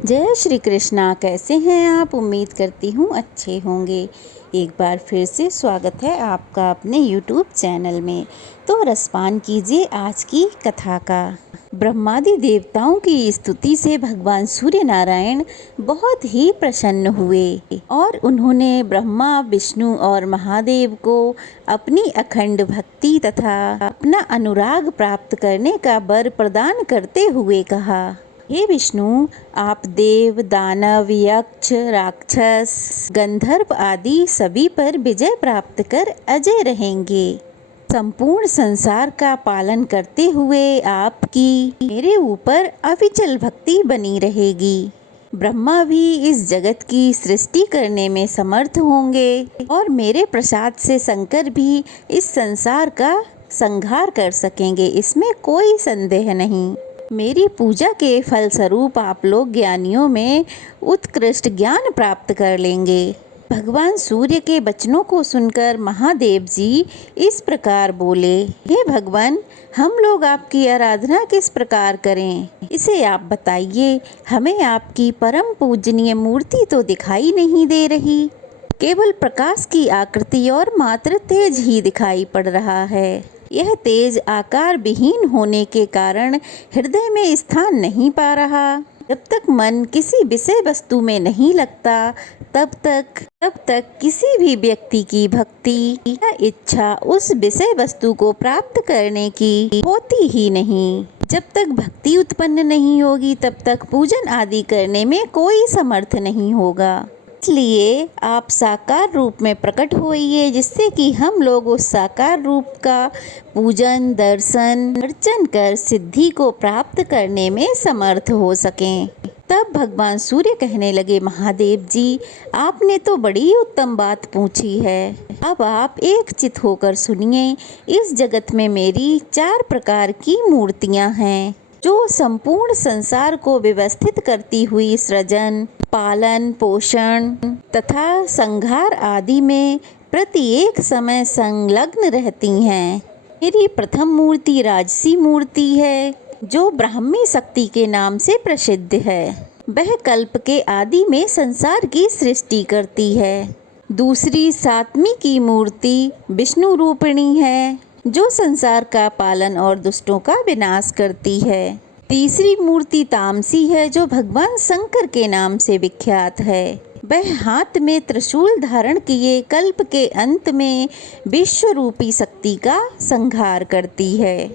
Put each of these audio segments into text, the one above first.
जय श्री कृष्णा। कैसे हैं आप? उम्मीद करती हूँ अच्छे होंगे। एक बार फिर से स्वागत है आपका अपने YouTube चैनल में। तो रसपान कीजिए आज की कथा का। ब्रह्मादि देवताओं की स्तुति से भगवान सूर्य नारायण बहुत ही प्रसन्न हुए और उन्होंने ब्रह्मा, विष्णु और महादेव को अपनी अखंड भक्ति तथा अपना अनुराग प्राप्त करने का वर प्रदान करते हुए कहा, हे विष्णु, आप देव, दानव, यक्ष, राक्षस, गंधर्व आदि सभी पर विजय प्राप्त कर अजय रहेंगे। संपूर्ण संसार का पालन करते हुए आपकी मेरे ऊपर अविचल भक्ति बनी रहेगी। ब्रह्मा भी इस जगत की सृष्टि करने में समर्थ होंगे और मेरे प्रसाद से शंकर भी इस संसार का संहार कर सकेंगे, इसमें कोई संदेह नहीं। मेरी पूजा के फलस्वरूप आप लोग ज्ञानियों में उत्कृष्ट ज्ञान प्राप्त कर लेंगे। भगवान सूर्य के वचनों को सुनकर महादेव जी इस प्रकार बोले, हे भगवान, हम लोग आपकी आराधना किस प्रकार करें, इसे आप बताइए। हमें आपकी परम पूजनीय मूर्ति तो दिखाई नहीं दे रही, केवल प्रकाश की आकृति और मात्र तेज ही दिखाई पड़ रहा है। यह तेज आकार विहीन होने के कारण हृदय में स्थान नहीं पा रहा। जब तक मन किसी विषय वस्तु में नहीं लगता तब तक किसी भी व्यक्ति की भक्ति या इच्छा उस विषय वस्तु को प्राप्त करने की होती ही नहीं। जब तक भक्ति उत्पन्न नहीं होगी तब तक पूजन आदि करने में कोई समर्थ नहीं होगा। इसलिए आप साकार रूप में प्रकट होइए, जिससे कि हम लोग उस साकार रूप का पूजन, दर्शन, अर्चन कर सिद्धि को प्राप्त करने में समर्थ हो सकें। तब भगवान सूर्य कहने लगे, महादेव जी, आपने तो बड़ी उत्तम बात पूछी है। अब आप एक चित होकर सुनिए। इस जगत में मेरी 4 प्रकार की मूर्तियां हैं, जो संपूर्ण संसार को व्यवस्थित करती हुई सृजन, पालन, पोषण तथा संहार आदि में प्रत्येक समय संलग्न रहती हैं। मेरी प्रथम मूर्ति राजसी मूर्ति है, जो ब्राह्मी शक्ति के नाम से प्रसिद्ध है। वह कल्प के आदि में संसार की सृष्टि करती है। दूसरी सात्मी की मूर्ति विष्णु रूपिणी है, जो संसार का पालन और दुष्टों का विनाश करती है। तीसरी मूर्ति तामसी है, जो भगवान शंकर के नाम से विख्यात है। वह हाथ में त्रिशूल धारण किए कल्प के अंत में विश्व रूपी शक्ति का संहार करती है।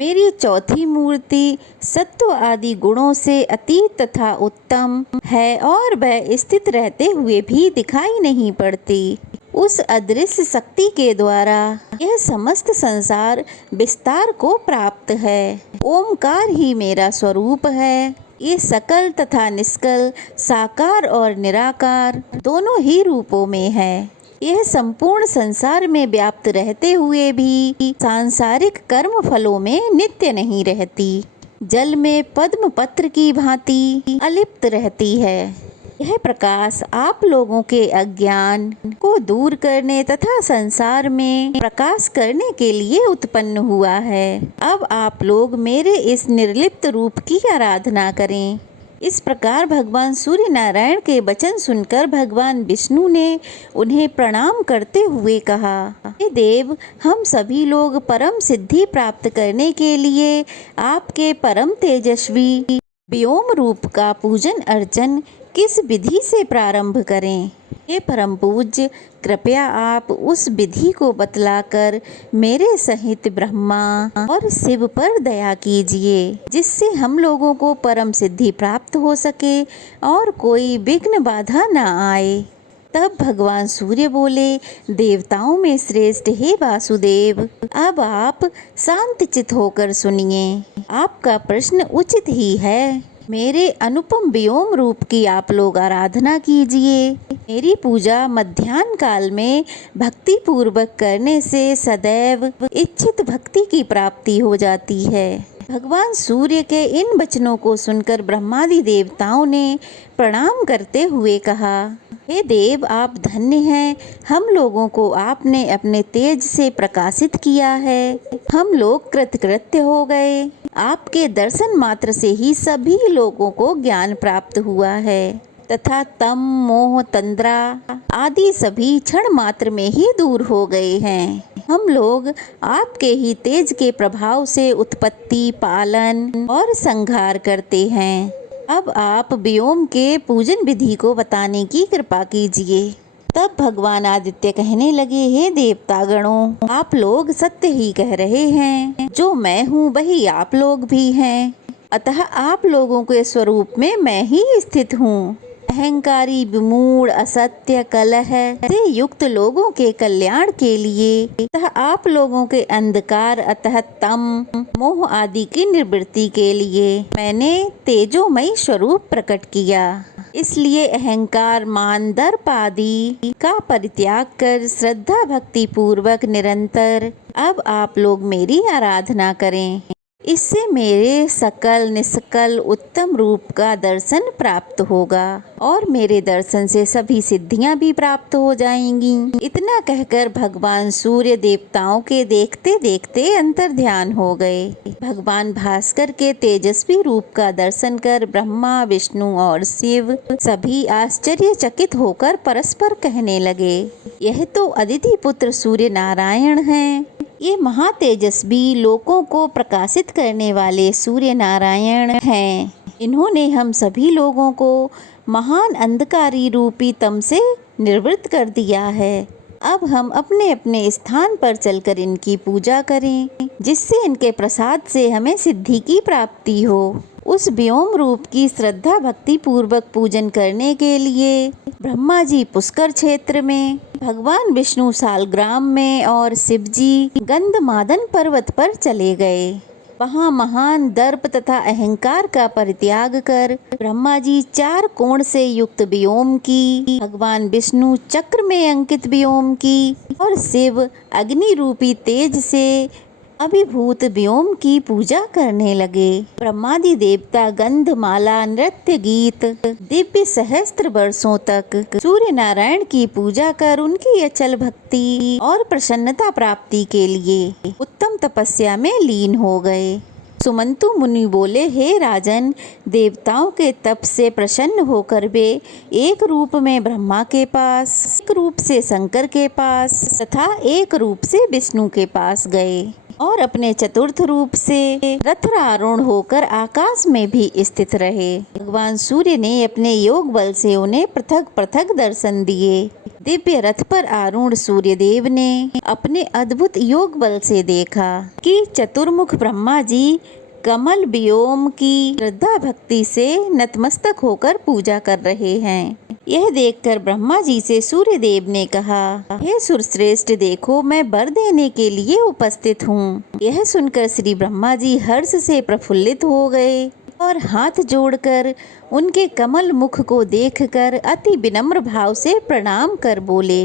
मेरी चौथी मूर्ति सत्व आदि गुणों से अतीत तथा उत्तम है और वह स्थित रहते हुए भी दिखाई नहीं पड़ती। उस अदृश्य शक्ति के द्वारा यह समस्त संसार विस्तार को प्राप्त है। ओमकार ही मेरा स्वरूप है। ये सकल तथा निष्कल, साकार और निराकार दोनों ही रूपों में है। यह संपूर्ण संसार में व्याप्त रहते हुए भी सांसारिक कर्म फलों में नित्य नहीं रहती। जल में पद्म पत्र की भांति अलिप्त रहती है। यह प्रकाश आप लोगों के अज्ञान को दूर करने तथा संसार में प्रकाश करने के लिए उत्पन्न हुआ है। अब आप लोग मेरे इस निर्लिप्त रूप की आराधना करें। इस प्रकार भगवान सूर्य नारायण के वचन सुनकर भगवान विष्णु ने उन्हें प्रणाम करते हुए कहा, हे देव, हम सभी लोग परम सिद्धि प्राप्त करने के लिए आपके परम तेजस्वी व्योम रूप का पूजन अर्चन किस विधि से प्रारंभ करें? हे परम पूज्य, कृपया आप उस विधि को बतलाकर मेरे सहित ब्रह्मा और शिव पर दया कीजिए, जिससे हम लोगों को परम सिद्धि प्राप्त हो सके और कोई विघ्न बाधा न आए। तब भगवान सूर्य बोले, देवताओं में श्रेष्ठ हे वासुदेव, अब आप शांत चित होकर सुनिए। आपका प्रश्न उचित ही है। मेरे अनुपम व्योम रूप की आप लोग आराधना कीजिए। मेरी पूजा मध्याह्न काल में भक्ति पूर्वक करने से सदैव इच्छित भक्ति की प्राप्ति हो जाती है। भगवान सूर्य के इन वचनों को सुनकर ब्रह्मादि देवताओं ने प्रणाम करते हुए कहा, हे देव, आप धन्य हैं। हम लोगों को आपने अपने तेज से प्रकाशित किया है। हम लोग कृतकृत्य हो गए। आपके दर्शन मात्र से ही सभी लोगों को ज्ञान प्राप्त हुआ है तथा तम मोह तंद्रा आदि सभी क्षण मात्र में ही दूर हो गए हैं। हम लोग आपके ही तेज के प्रभाव से उत्पत्ति, पालन और संहार करते हैं। अब आप व्योम के पूजन विधि को बताने की कृपा कीजिए। तब भगवान आदित्य कहने लगे, हे देवतागणों, आप लोग सत्य ही कह रहे हैं। जो मैं हूँ वही आप लोग भी हैं, अतः आप लोगों के स्वरूप में मैं ही स्थित हूँ। अहंकारी, विमूढ़, असत्य, कलह से युक्त लोगों के कल्याण के लिए तथा आप लोगों के अंधकार अतः तम, मोह आदि की निवृत्ति के लिए मैंने तेजोमयी स्वरूप प्रकट किया। इसलिए अहंकार, मान, दर्प आदि का परित्याग कर श्रद्धा भक्ति पूर्वक निरंतर अब आप लोग मेरी आराधना करें। इससे मेरे सकल निष्कल उत्तम रूप का दर्शन प्राप्त होगा और मेरे दर्शन से सभी सिद्धियां भी प्राप्त हो जाएंगी। इतना कहकर भगवान सूर्य देवताओं के देखते देखते अंतर ध्यान हो गए। भगवान भास्कर के तेजस्वी रूप का दर्शन कर ब्रह्मा, विष्णु और शिव सभी आश्चर्यचकित होकर परस्पर कहने लगे, यह तो अदिति पुत्र सूर्य नारायण हैं। ये महातेजस्वी, लोकों को प्रकाशित करने वाले सूर्य नारायण हैं। इन्होंने हम सभी लोगों को महान अंधकारी रूपी तम से निवृत्त कर दिया है। अब हम अपने अपने स्थान पर चलकर इनकी पूजा करें, जिससे इनके प्रसाद से हमें सिद्धि की प्राप्ति हो। उस व्योम रूप की श्रद्धा भक्ति पूर्वक पूजन करने के लिए ब्रह्मा जी पुष्कर क्षेत्र में, भगवान विष्णु सालग्राम में और शिव जी गंधमादन पर्वत पर चले गए। वहाँ महान दर्प तथा अहंकार का परित्याग कर ब्रह्मा जी 4 कोण से युक्त व्योम की, भगवान विष्णु चक्र में अंकित व्योम की और शिव अग्नि रूपी तेज से अभिभूत व्योम की पूजा करने लगे। ब्रह्मादि देवता गंधमाला, नृत्य, गीत, दिव्य सहस्त्र वर्षों तक सूर्य नारायण की पूजा कर उनकी अचल भक्ति और प्रसन्नता प्राप्ति के लिए उत्तम तपस्या में लीन हो गए। सुमंतु मुनि बोले, हे राजन, देवताओं के तप से प्रसन्न होकर वे एक रूप में ब्रह्मा के पास, एक रूप से शंकर के पास तथा एक रूप से विष्णु के पास गए और अपने चतुर्थ रूप से रथारूढ़ होकर आकाश में भी स्थित रहे। भगवान सूर्य ने अपने योग बल से उन्हें पृथक पृथक दर्शन दिए। दिव्य रथ पर आरूढ़ सूर्य देव ने अपने अद्भुत योग बल से देखा कि चतुर्मुख ब्रह्मा जी कमल व्योम की श्रद्धा भक्ति से नतमस्तक होकर पूजा कर रहे हैं। यह देखकर ब्रह्मा जी से सूर्य देव ने कहा, हे सुरश्रेष्ठ, देखो मैं वर देने के लिए उपस्थित हूँ। यह सुनकर श्री ब्रह्मा जी हर्ष से प्रफुल्लित हो गए और हाथ जोड़कर उनके कमल मुख को देखकर अति विनम्र भाव से प्रणाम कर बोले,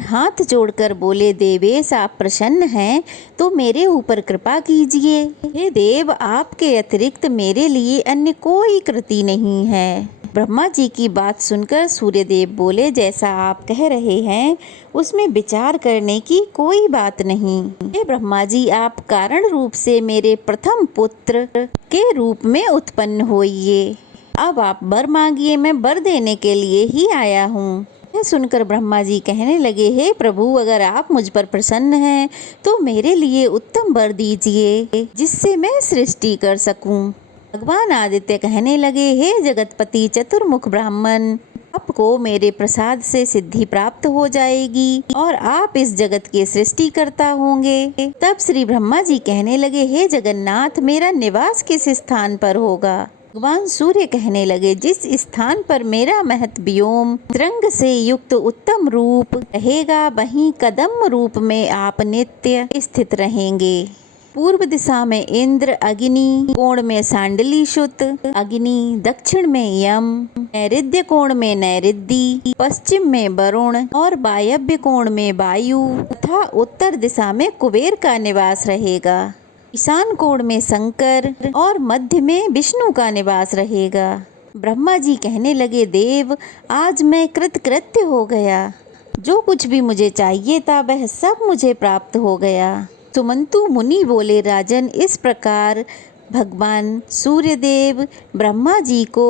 हाथ जोड़कर बोले, देवेश, आप प्रसन्न हैं तो मेरे ऊपर कृपा कीजिए। हे देव, आपके अतिरिक्त मेरे लिए अन्य कोई कृति नहीं है। ब्रह्मा जी की बात सुनकर सूर्यदेव बोले, जैसा आप कह रहे हैं उसमें विचार करने की कोई बात नहीं। हे ब्रह्मा जी, आप कारण रूप से मेरे प्रथम पुत्र के रूप में उत्पन्न होइए। अब आप वर मांगिए, मैं वर देने के लिए ही आया हूँ। यह सुनकर ब्रह्मा जी कहने लगे, हे प्रभु, अगर आप मुझ पर प्रसन्न हैं तो मेरे लिए उत्तम वर दीजिए जिससे मैं सृष्टि कर सकूं। भगवान आदित्य कहने लगे, हे जगतपति चतुर्मुख ब्राह्मण, आपको मेरे प्रसाद से सिद्धि प्राप्त हो जाएगी और आप इस जगत के सृष्टिकर्ता होंगे। तब श्री ब्रह्मा जी कहने लगे, हे जगन्नाथ, मेरा निवास किस स्थान पर होगा? भगवान सूर्य कहने लगे, जिस स्थान पर मेरा महत व्योम रंग से युक्त उत्तम रूप रहेगा वहीं कदम रूप में आप नित्य स्थित रहेंगे। पूर्व दिशा में इंद्र, अग्नि कोण में सांडली शुत अग्नि, दक्षिण में यम, नैऋद्य कोण में नैऋद्धि, पश्चिम में वरुण और वायव्य कोण में वायु तथा उत्तर दिशा में कुबेर का निवास रहेगा। ईशान कोण में शंकर और मध्य में विष्णु का निवास रहेगा। ब्रह्मा जी कहने लगे, देव, आज मैं कृतकृत्य हो गया। जो कुछ भी मुझे चाहिए था वह सब मुझे प्राप्त हो गया। सुमंतु मुनि बोले, राजन, इस प्रकार भगवान सूर्यदेव ब्रह्मा जी को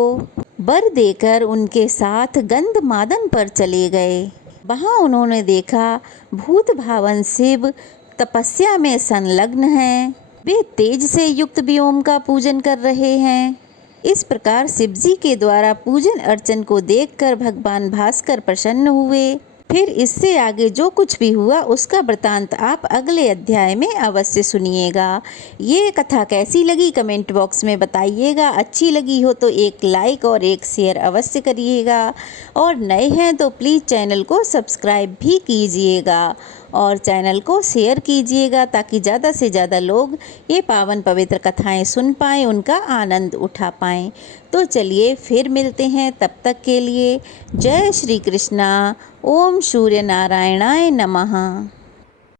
वर देकर उनके साथ गंधमादन पर चले गए। वहाँ उन्होंने देखा भूत भावन शिव तपस्या में संलग्न हैं। वे तेज से युक्त व्योम का पूजन कर रहे हैं। इस प्रकार शिवजी के द्वारा पूजन अर्चन को देखकर भगवान भास्कर प्रसन्न हुए। फिर इससे आगे जो कुछ भी हुआ उसका वृतांत आप अगले अध्याय में अवश्य सुनिएगा। ये कथा कैसी लगी कमेंट बॉक्स में बताइएगा। अच्छी लगी हो तो एक लाइक और एक शेयर अवश्य करिएगा, और नए हैं तो प्लीज़ चैनल को सब्सक्राइब भी कीजिएगा और चैनल को शेयर कीजिएगा ताकि ज़्यादा से ज़्यादा लोग ये पावन पवित्र कथाएं सुन पाएँ, उनका आनंद उठा पाएँ। तो चलिए फिर मिलते हैं, तब तक के लिए जय श्री कृष्णा। ओम सूर्य नारायणाय नमः।